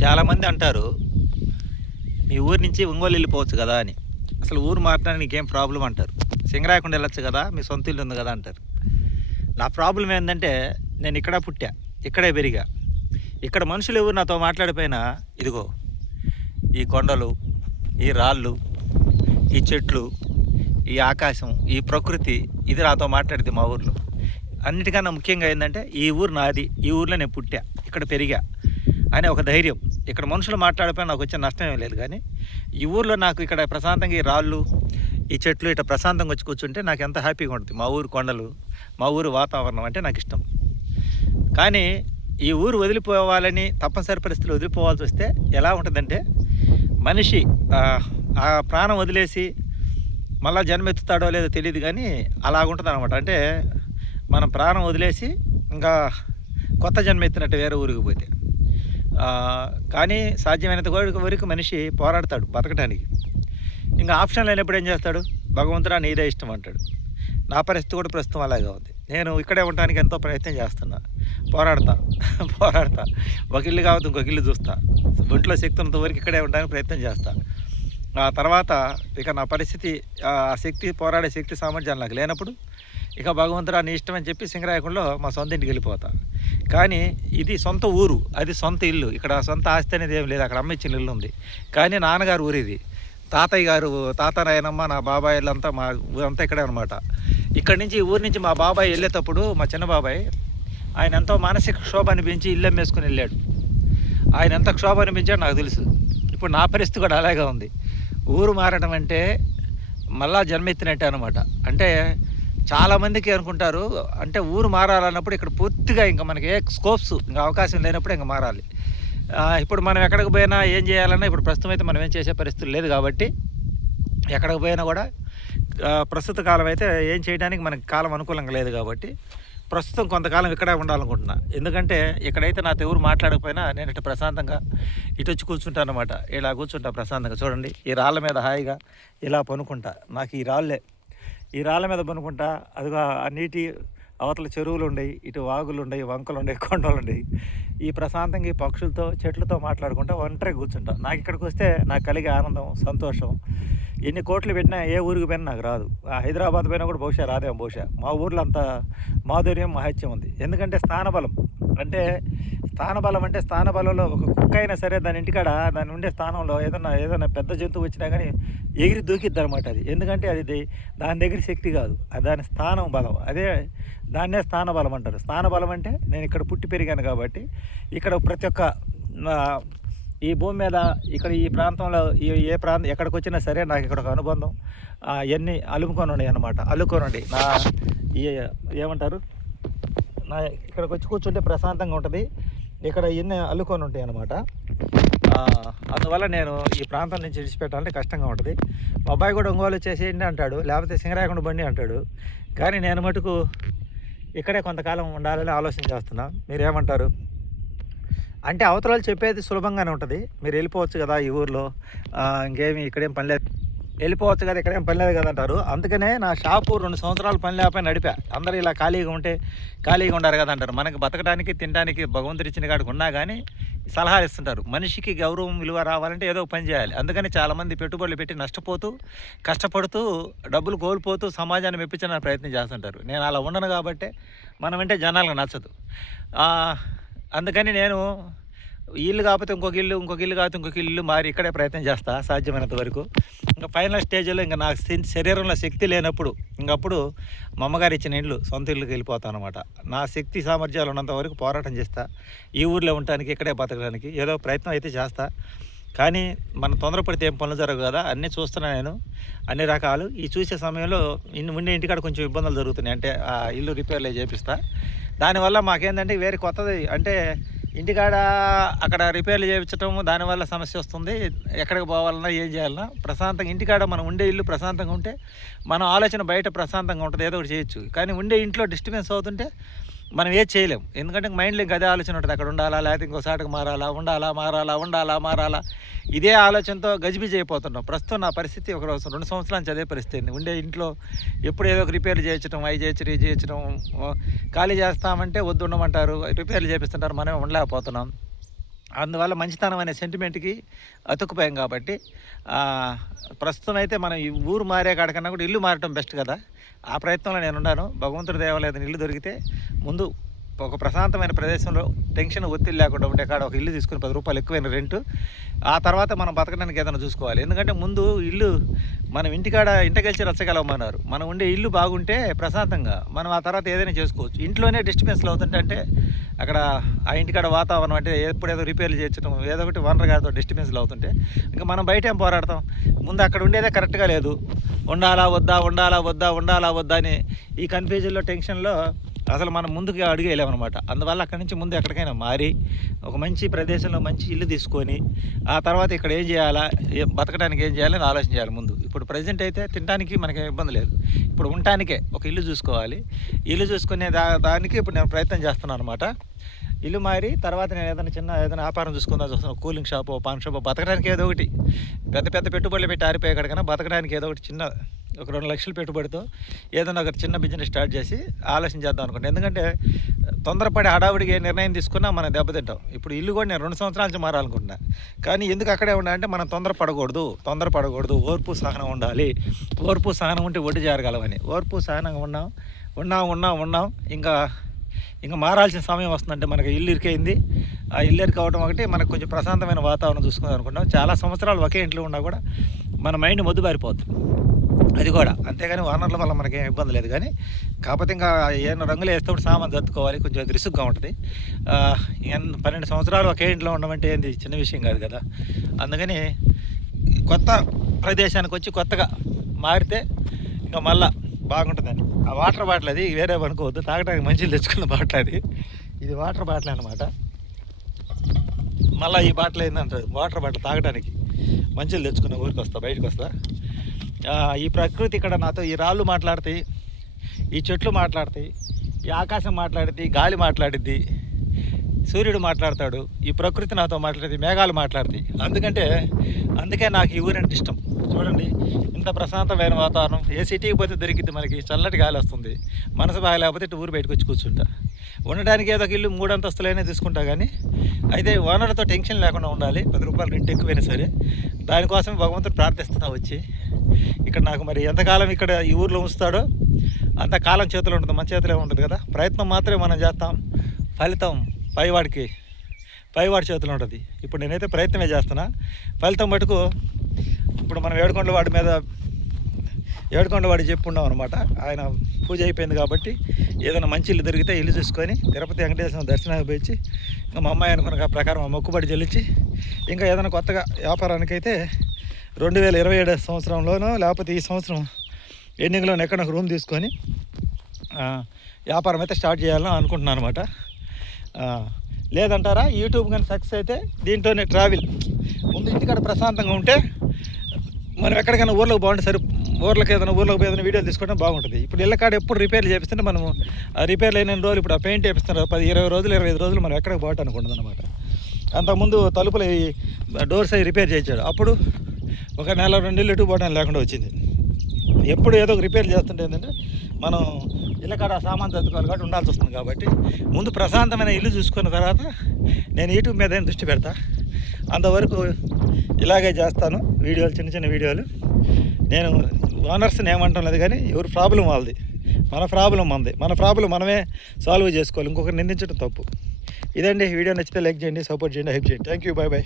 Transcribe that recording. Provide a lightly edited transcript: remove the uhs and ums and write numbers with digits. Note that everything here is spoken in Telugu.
చాలామంది అంటారు, మీ ఊరు నుంచి ఒంగోలు వెళ్ళిపోవచ్చు కదా అని. అసలు ఊరు మారడానికి నీకేం ప్రాబ్లం అంటారు. సింగరాయకుండా వెళ్ళొచ్చు కదా, మీ సొంత ఇల్లు ఉంది కదా అంటారు. నా ప్రాబ్లం ఏంటంటే, నేను ఇక్కడ పుట్టా, ఇక్కడే పెరిగా. ఇక్కడ మనుషులు ఎవరు నాతో మాట్లాడిపోయినా, ఇదిగో ఈ కొండలు, ఈ రాళ్ళు, ఈ చెట్లు, ఈ ఆకాశం, ఈ ప్రకృతి, ఇది నాతో మాట్లాడింది మా ఊర్లో. అన్నిటికన్నా ముఖ్యంగా ఏంటంటే, ఈ ఊరు నాది, ఈ ఊర్లో నేను పుట్టా, ఇక్కడ పెరిగా అనే ఒక ధైర్యం. ఇక్కడ మనుషులు మాట్లాడిపోయినా నాకు వచ్చే నష్టం ఏం లేదు, కానీ ఈ ఊర్లో నాకు ఇక్కడ ప్రశాంతంగా ఈ రాళ్ళు, ఈ చెట్లు ఇట్లా ప్రశాంతంగా వచ్చి కూర్చుంటే నాకు ఎంత హ్యాపీగా ఉంటుంది. మా ఊరు కొండలు, మా ఊరు వాతావరణం అంటే నాకు ఇష్టం. కానీ ఈ ఊరు వదిలిపోవాలని తప్పనిసరి పరిస్థితులు వదిలిపోవాల్సి వస్తే ఎలా ఉంటుందంటే, మనిషి ఆ ప్రాణం వదిలేసి మళ్ళీ జన్మెత్తుతాడో లేదో తెలియదు, కానీ అలాగుంటుంది అనమాట. అంటే మనం ప్రాణం వదిలేసి ఇంకా కొత్త జన్మ ఎత్తినట్టు వేరే ఊరికి పోతే. కానీ సాధ్యమైనంత వరకు మనిషి పోరాడతాడు బతకడానికి. ఇంకా ఆప్షన్ లేనప్పుడు ఏం చేస్తాడు, భగవంతుడా నీదే ఇష్టం అంటాడు. నా పరిస్థితి కూడా ప్రస్తుతం అలాగే ఉంది. నేను ఇక్కడే ఉండడానికి ఎంతో ప్రయత్నం చేస్తున్నా, పోరాడతా. ఒక ఇల్లు కావద్దు ఇంకొక ఇల్లు చూస్తా, ఒంట్లో శక్తి ఉన్నంత వరకు ఇక్కడే ఉండడానికి ప్రయత్నం చేస్తా. ఆ తర్వాత ఇక నా పరిస్థితి, ఆ శక్తి, పోరాడే శక్తి సామర్థ్యాలు నాకు లేనప్పుడు ఇక భగవంతుడా నీ ఇష్టం అని చెప్పి సింగరాయకుండా మా సొంత ఇంటికి వెళ్ళిపోతా. కానీ ఇది సొంత ఊరు, అది సొంత ఇల్లు. ఇక్కడ సొంత ఆస్తి అనేది ఏం లేదు, అక్కడ అమ్మ ఇచ్చిన ఇల్లు ఉంది. కానీ నాన్నగారు ఊరు ఇది, తాతయ్య గారు, తాత నాయనమ్మ, నా బాబాయ్ వాళ్ళంతా, మా ఊరంతా ఇక్కడే అనమాట. ఇక్కడి నుంచి, ఊరి నుంచి మా బాబాయ్ వెళ్ళేటప్పుడు, మా చిన్న బాబాయ్, ఆయన ఎంతో మానసిక క్షోభ అనిపించి ఇల్లు అమ్మేసుకుని వెళ్ళాడు. ఆయన ఎంత క్షోభ అనిపించాడో నాకు తెలుసు. ఇప్పుడు నా పరిస్థితి కూడా అలాగే ఉంది. ఊరు మారడం అంటే మళ్ళా జన్మెత్తినట్టే అనమాట. అంటే చాలామందికి అనుకుంటారు, అంటే ఊరు మారాలన్నప్పుడు ఇక్కడ పూర్తిగా ఇంకా మనకి ఏ స్కోప్స్, ఇంకా అవకాశం లేనప్పుడు ఇంకా మారాలి. ఇప్పుడు మనం ఎక్కడికి పోయినా ఏం చేయాలన్నా ఇప్పుడు ప్రస్తుతం అయితే మనం ఏం చేసే పరిస్థితులు లేదు, కాబట్టి ఎక్కడికి పోయినా కూడా ప్రస్తుత కాలం అయితే ఏం చేయడానికి మనకి కాలం అనుకూలంగా లేదు, కాబట్టి ప్రస్తుతం కొంతకాలం ఇక్కడే ఉండాలనుకుంటున్నా. ఎందుకంటే ఇక్కడైతే నాతో ఎవరు మాట్లాడకపోయినా నేను ఇటు ప్రశాంతంగా ఇటు వచ్చి కూర్చుంటాను అనమాట. ఇలా కూర్చుంటా ప్రశాంతంగా. చూడండి, ఈ రాళ్ళ మీద హాయిగా ఇలా పనుకుంటా. నాకు ఈ రాళ్ళ మీద పనుకుంటా. అదిగా ఆ నీటి అవతల చెరువులు ఉండయి, ఇటు వాగులు ఉండయి, వంకలు ఉండయి, కొండలు ఉండయి. ఈ ప్రశాంతంగా ఈ పక్షులతో, చెట్లతో మాట్లాడుకుంటా ఒంటరిగా కూర్చుంటా. నాకు ఇక్కడికి వస్తే నాకు కలిగే ఆనందం, సంతోషం ఎన్ని కోట్లు పెట్టినా ఏ ఊరికి పోయినా నాకు రాదు. హైదరాబాద్ పోయినా కూడా బహుశా రాదేమో. బహుశా మా ఊర్లో అంత మాధుర్యం, మహత్యం ఉంది. ఎందుకంటే స్థానబలం అంటే స్థానబలంలో ఒక కుక్క అయినా సరే దాని ఇంటికాడ, దాని ఉండే స్థానంలో ఏదైనా పెద్ద జంతువు వచ్చినా కానీ ఎగిరి దూకిద్ది అనమాట. అది ఎందుకంటే అది దాని దగ్గర శక్తి కాదు, అది దాని స్థానం బలం. దాన్నే స్థానబలం అంటారు. స్థానబలం అంటే నేను ఇక్కడ పుట్టి పెరిగాను కాబట్టి ఇక్కడ ప్రతి ఒక్క ఈ భూమి మీద, ఇక్కడ ఈ ప్రాంతంలో, ఎక్కడికి వచ్చినా సరే నాకు ఇక్కడ ఒక అనుబంధం ఇవన్నీ అలుముకొని ఉన్నాయి అన్నమాట. అల్లుకోనండి నా ఏమంటారు, నా ఇక్కడికి వచ్చి కూర్చుంటే ప్రశాంతంగా ఉంటుంది. ఇక్కడ ఇవన్నీ అల్లుకొని ఉంటాయి అన్నమాట. అందువల్ల నేను ఈ ప్రాంతం నుంచి విడిచిపెట్టాలంటే కష్టంగా ఉంటుంది. మా అబ్బాయి కూడా ఒంగోలు వచ్చేసేయండి అంటాడు, లేకపోతే సింగరాయకుండా బండి అంటాడు. కానీ నేను మటుకు ఇక్కడే కొంతకాలం ఉండాలని ఆలోచన చేస్తున్నా. మీరేమంటారు? అంటే అవతల చెప్పేది సులభంగానే ఉంటుంది, మీరు వెళ్ళిపోవచ్చు కదా ఈ ఊర్లో, ఇంకేమి ఇక్కడేం పని లేదు, వెళ్ళిపోవచ్చు కదా ఇక్కడేం పని లేదు కదా అంటారు. అందుకనే నా షాపు 2 సంవత్సరాలు పని లేకపోయి నడిపా. అందరూ ఇలా ఖాళీగా ఉండారు కదా అంటారు. మనకి బతకడానికి, తినడానికి భగవంతుడు ఇచ్చిన కాడికి ఉన్నా కానీ సలహాలు ఇస్తుంటారు. మనిషికి గౌరవం, విలువ రావాలంటే ఏదో ఒక పని చేయాలి. అందుకని చాలామంది పెట్టుబడులు పెట్టి నష్టపోతూ, కష్టపడుతూ, డబ్బులు కోల్పోతూ సమాజాన్ని మెప్పించడానికి ప్రయత్నం చేస్తుంటారు. నేను అలా ఉండను కాబట్టి మనం అంటే జనాలకు నచ్చదు. అందుకని నేను ఇల్లు కాకపోతే ఇంకొక ఇల్లు కాకపోతే ఇంకొక ఇల్లు మారి ఇక్కడే ప్రయత్నం చేస్తా సాధ్యమైనంత వరకు. ఇంకా ఫైనల్ స్టేజ్లో ఇంకా నాకు శరీరంలో శక్తి లేనప్పుడు ఇంకప్పుడు మా అమ్మగారు ఇచ్చిన ఇల్లు, సొంత ఇల్లుకి వెళ్ళిపోతాను అనమాట. నా శక్తి సామర్థ్యాలు ఉన్నంత వరకు పోరాటం చేస్తా, ఈ ఊర్లో ఉండటానికి, ఇక్కడే బతకడానికి ఏదో ప్రయత్నం అయితే చేస్తా. కానీ మనం తొందరపడితే ఏం పనులు జరగవు కదా, అన్నీ చూస్తున్నా నేను, అన్ని రకాలు. ఈ చూసే సమయంలో ఉండే ఇంటికాడ కొంచెం ఇబ్బందులు జరుగుతున్నాయి. అంటే ఆ ఇల్లు రిపేర్లు చేపిస్తా. దానివల్ల మాకేంటంటే వేరే కొత్తది, అంటే ఇంటికాడ అక్కడ రిపేర్లు చేయించడం, దానివల్ల సమస్య వస్తుంది. ఎక్కడికి పోవాలన్నా, ఏం చేయాలన్నా ప్రశాంతంగా ఇంటికాడ మనం ఉండే ఇల్లు ప్రశాంతంగా ఉంటే మన ఆలోచన బయట ప్రశాంతంగా ఉంటుంది, ఏదో ఒకటి చేయొచ్చు. కానీ ఉండే ఇంట్లో డిస్టర్బెన్స్ అవుతుంటే మనం ఏది చేయలేం. ఎందుకంటే మైండ్లో ఇంకా అదే ఆలోచన ఉంటుంది, అక్కడ ఉండాలా, లేకపోతే ఇంకోసాటికి మారాలా. ఇదే ఆలోచనతో గజిబిజి అయిపోతున్నాం. ప్రస్తుతం నా పరిస్థితి ఒక 2 సంవత్సరాల నుంచి అదే పరిస్థితి. ఉండే ఇంట్లో ఎప్పుడు ఏదో ఒక రిపేర్లు చేయించడం, అవి చేయించడం, ఖాళీ చేస్తామంటే వద్దు ఉండమంటారు, రిపేర్లు చేపిస్తుంటారు, మనమే ఉండలేకపోతున్నాం. అందువల్ల మంచితనం అనే సెంటిమెంట్కి అతుక్కుపోయాం కాబట్టి ప్రస్తుతం అయితే మనం ఈ ఊరు మారే కాడకన్నా కూడా ఇల్లు మారటం బెస్ట్ కదా. ఆ ప్రయత్నంలో నేను ఉన్నాను. భగవంతుడి దయ వల్ల ఏదైనా ఇల్లు దొరికితే ముందు ఒక ప్రశాంతమైన ప్రదేశంలో టెన్షన్ ఒత్తిడి లేకుండా ఉండే కాడ ఒక ఇల్లు తీసుకుని 10 రూపాయలు ఎక్కువైన రెంటు, ఆ తర్వాత మనం బతకడానికి ఏదైనా చూసుకోవాలి. ఎందుకంటే ముందు ఇల్లు మనం ఇంటికాడ ఇంటికెళ్ళి రచ్చగలమన్నారు. మనం ఉండే ఇల్లు బాగుంటే ప్రశాంతంగా మనం ఆ తర్వాత ఏదైనా చేసుకోవచ్చు. ఇంట్లోనే డిస్టర్బెన్స్లు అవుతుంటే అంటే అక్కడ ఆ ఇంటికాడ వాతావరణం అంటే ఎప్పుడేదో రిపేర్లు చేయించడం ఏదో ఒకటి వనరు కాదు డిస్టర్బెన్స్లు అవుతుంటే ఇంకా మనం బయట ఏం పోరాడతాం. ముందు అక్కడ ఉండేదే కరెక్ట్గా లేదు, ఉండాలా వద్దా ఉండాలా వద్దా ఉండాలా వద్దా అని ఈ కన్ఫ్యూజన్లో టెన్షన్లో అసలు మనం ముందుకు అడుగేయలేమన్నమాట. అందువల్ల అక్కడి నుంచి ముందు ఎక్కడికైనా మారి ఒక మంచి ప్రదేశంలో మంచి ఇల్లు తీసుకొని ఆ తర్వాత ఇక్కడ ఏం చేయాలా, బతకడానికి ఏం చేయాలని ఆలోచన చేయాలి ముందు. ఇప్పుడు ప్రజెంట్ అయితే తినడానికి మనకి ఇబ్బంది లేదు, ఇప్పుడు ఉండటానికే ఒక ఇల్లు చూసుకోవాలి. ఇల్లు చూసుకునే దానికి ఇప్పుడు నేను ప్రయత్నం చేస్తున్నాను అనమాట. ఇల్లు మారి తర్వాత నేను ఏదైనా వ్యాపారం చూస్తున్నాను, కూలింగ్ షాపు, పాన్ షాపు, బతకడానికి ఏదో ఒకటి. పెద్ద పెద్ద పెట్టుబడులు పెట్టి ఆరిపోయే కన్నా బతకడానికి ఏదో ఒకటి చిన్న ఒక 2 లక్షలు పెట్టుబడితో ఏదైనా ఒక చిన్న బిజినెస్ స్టార్ట్ చేసి ఆలోచన చేద్దాం అనుకుంటా. ఎందుకంటే తొందరపడి హడావుడిగా ఏ నిర్ణయం తీసుకున్నా మనం దెబ్బతింటాం. ఇప్పుడు ఇల్లు కూడా నేను 2 సంవత్సరాల నుంచి మారాలనుకుంటున్నా, కానీ ఎందుకు అక్కడే ఉండాలంటే మనం తొందరపడకూడదు, ఓర్పు సహనం ఉండాలి. ఓర్పు సహనం ఉంటే ఒడ్డు చేరగలమని ఓర్పు సహనంగా ఉన్నాం. ఇంకా మారాల్సిన సమయం వస్తుందంటే మనకి ఇల్లు ఇరికైంది. ఆ ఇల్లు ఇరుకవడం ఒకటి, మనకు కొంచెం ప్రశాంతమైన వాతావరణం చూసుకుందాం అనుకుంటాం. చాలా సంవత్సరాలు ఒకే ఇంట్లో ఉన్నా కూడా మన మైండ్ మొద్దుబారిపోతుంది. అది కూడా అంతేగాని ఓనర్ల వల్ల మనకేం ఇబ్బంది లేదు. కానీ కాకపోతే ఇంకా ఏమైనా రంగులు వేస్తే సామాన్ సర్దుకోవాలి, కొంచెం అది రిస్క్గా ఉంటుంది. 12 సంవత్సరాలు ఒకే ఇంట్లో ఉండమంటే ఏంది చిన్న విషయం కాదు కదా. అందుకని కొత్త ప్రదేశానికి వచ్చి కొత్తగా మారితే ఇంకా మళ్ళా బాగుంటుందని. ఆ వాటర్ బాటిల్ అది వేరే అనుకోవద్దు, తాగడానికి మంచిలు తెచ్చుకున్న బాటిల్ అది. ఇది వాటర్ బాటిల్ అనమాట. మళ్ళీ ఈ బాటిల్ ఏంటంటారు వాటర్ బాటిల్ తాగడానికి మంచిలు తెచ్చుకున్న ఊరికి బయటకు వస్తా. ఈ ప్రకృతి ఇక్కడ నాతో, ఈ రాళ్ళు మాట్లాడతాయి, ఈ చెట్లు మాట్లాడతాయి, ఈ ఆకాశం మాట్లాడుద్ది, గాలి మాట్లాడిద్ది, సూర్యుడు మాట్లాడతాడు, ఈ ప్రకృతి నాతో మాట్లాడుతుంది, మేఘాలు మాట్లాడతాయి. అందుకే నాకు ఈ ఊరంటే ఇష్టం. చూడండి ఇంత ప్రశాంతమైన వాతావరణం. ఏ సిటీకి పోతే దొరికిద్ది మనకి, చల్లటి గాలి వస్తుంది. మనసు బాగాలేకపోతే ఇటు ఊరు బయటకు వచ్చి కూర్చుంటా. ఉండడానికి ఏదో ఒక ఇల్లు 3 అంతస్తులైనా తీసుకుంటా, కానీ అయితే ఓనర్తో టెన్షన్ లేకుండా ఉండాలి. 10 రూపాయలు రెంట్ ఎక్కువైనా సరే దానికోసం భగవంతుడు ప్రార్థిస్తున్నా వచ్చి. ఇక్కడ నాకు మరి ఎంతకాలం ఇక్కడ ఈ ఊర్లో ఉంచుతాడో అంతకాలం చేతిలో ఉంటుంది, మన చేతిలో ఉంటుంది కదా. ప్రయత్నం మాత్రమే మనం చేస్తాం, ఫలితం పైవాడి చేతిలో ఉంటుంది. ఇప్పుడు నేనైతే ప్రయత్నమే చేస్తున్నా. ఫలితం మటుకు ఇప్పుడు మనం ఏడుకొండవాడి చెప్పున్నాం అనమాట. ఆయన పూజ అయిపోయింది కాబట్టి ఏదైనా మంచి ఇల్లు దొరికితే ఇల్లు చూసుకొని తిరుపతి వెంకటేశ్వర దర్శనానికి పోయి ఇంకా మా అమ్మాయి అనుకున్న ప్రకారం ఆ మొక్కుబడి చెల్లించి ఇంకా ఏదైనా కొత్తగా వ్యాపారానికైతే 2027 సంవత్సరంలోనో లేకపోతే ఈ సంవత్సరం ఎండింగ్లోనే ఎక్కడ ఒక రూమ్ తీసుకొని వ్యాపారం అయితే స్టార్ట్ చేయాలని అనుకుంటున్నాను అనమాట. లేదంటారా యూట్యూబ్ కానీ సక్సెస్ అయితే దీంట్లోనే ట్రావెల్. ముందు ఇంటికాడ ప్రశాంతంగా ఉంటే మనం ఎక్కడికైనా ఊర్లోకి బాగుంటే ఊర్లోకి ఏదైనా వీడియోలు తీసుకోవడం బాగుంటుంది. ఇప్పుడు ఇళ్ళ కాడ ఎప్పుడు రిపేర్లు చేపిస్తుంటే మనము ఆ రిపేర్లు అయిన రోజులు ఇప్పుడు ఆ పెయింట్ వేపిస్తున్నారు 10-20 రోజులు 25 రోజులు మనం ఎక్కడికి పోవటం అనుకుంటుంది అనమాట. అంతకుముందు తలుపులు డోర్స్ అవి రిపేర్ చేయించాడు, అప్పుడు ఒక నెల 2 నెలలు ఎటు పోవడం లేకుండా వచ్చింది. ఎప్పుడు ఏదో ఒక రిపేర్ చేస్తుంటే ఏంటంటే మనం ఇళ్ళకాడ సామాన్ చదువుకోవాలి కాబట్టి ఉండాల్సి వస్తుంది. కాబట్టి ముందు ప్రశాంతమైన ఇల్లు చూసుకున్న తర్వాత నేను యూట్యూబ్ మీద దృష్టి పెడతా. అంతవరకు ఇలాగే చేస్తాను వీడియోలు, చిన్న వీడియోలు. నేను ఓనర్స్ని ఏమంటాం లేదు, కానీ ఎవరి ప్రాబ్లం వాళ్ళది, మన ప్రాబ్లం మనది. మన ప్రాబ్లం మనమే సాల్వ్ చేసుకోవాలి, ఇంకొకరు నిందించడం తప్పు. ఇదండి వీడియో. నచ్చితే లైక్ చేయండి, సపోర్ట్ చేయండి, హెల్ప్ చేయండి. Thank you, bye.